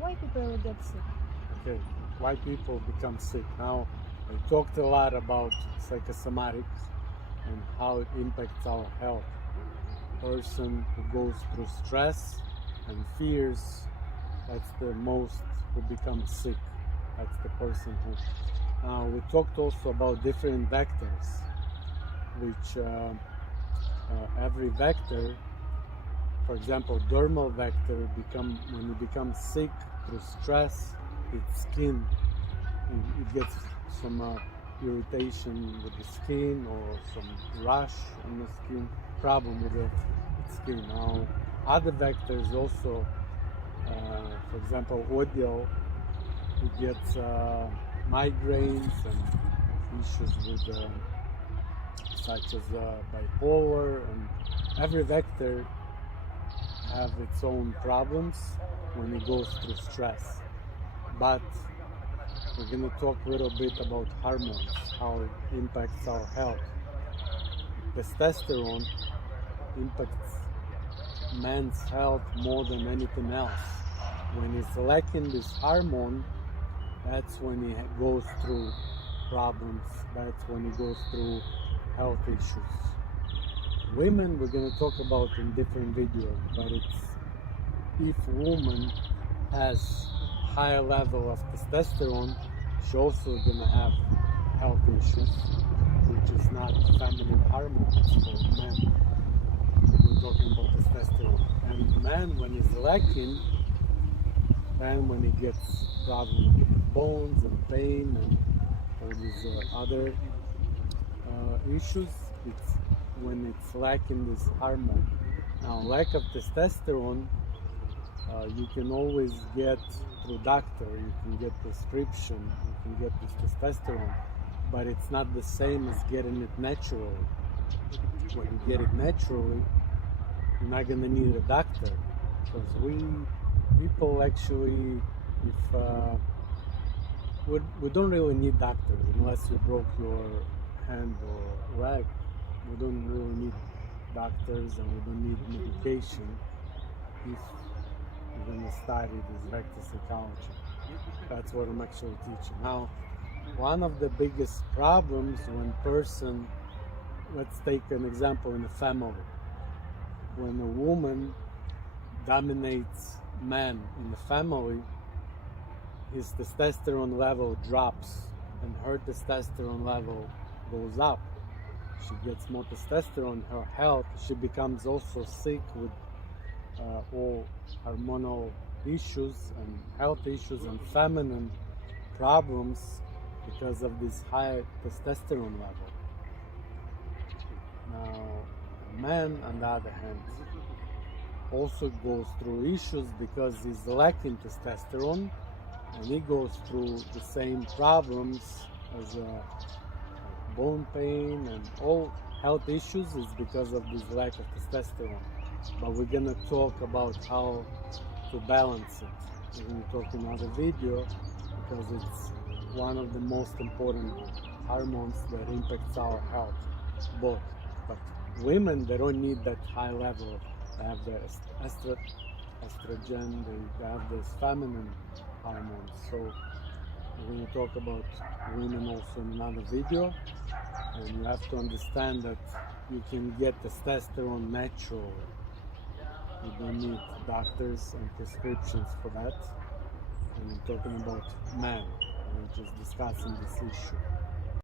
why people get sick? Okay, why people become sick. Now, I talked a lot about psychosomatics and how it impacts our health. Person who goes through stress and fears, that's the most who becomes sick. That's the person who. Now, we talked also about different vectors, which every vector, for example, dermal vector, when you become sick through stress, its skin, it gets some irritation with the skin or some rash on the skin, problem with the skin. Now, other vectors also, for example, audio, it gets migraines and issues with such as bipolar, and every vector have its own problems when it goes through stress. But we're going to talk a little bit about hormones, how it impacts our health. Testosterone impacts man's health more than anything else. When he's lacking this hormone, that's when he goes through problems, that's when he goes through health issues. Women we're going to talk about in different videos, but it's if woman has higher level of testosterone, she also gonna have health issues, which is not feminine hormones for men. We're talking about testosterone. And man, when he's lacking, then when he gets problems with bones and pain and all these other issues, it's when it's lacking this hormone. Now, lack of testosterone, you can always get through doctor, you can get prescription, you can get this testosterone, but it's not the same as getting it naturally. When you get it naturally, you're not gonna need a doctor, because people actually, if we don't really need doctors unless you broke your hand or leg. We don't really need doctors, and we don't need medication if you're going to study this vector psychology. That's what I'm actually teaching. Now, one of the biggest problems when person, let's take an example in a family. When a woman dominates man in the family, his testosterone level drops and her testosterone level goes up. She gets more testosterone, her health, she becomes also sick with all hormonal issues and health issues and feminine problems because of this high testosterone level. Now, a man, on the other hand, also goes through issues because he's lacking testosterone, and he goes through the same problems as bone pain and all health issues is because of this lack of testosterone. But we're gonna talk about how to balance it. We're gonna talk in another video because it's one of the most important hormones that impacts our health, both. But women, they don't need that high level. They have the estrogen, they have this feminine hormones. So we're going to talk about women also in another video, and you have to understand that you can get testosterone naturally. You don't need doctors and prescriptions for that. And we're talking about men, and we're just discussing this issue.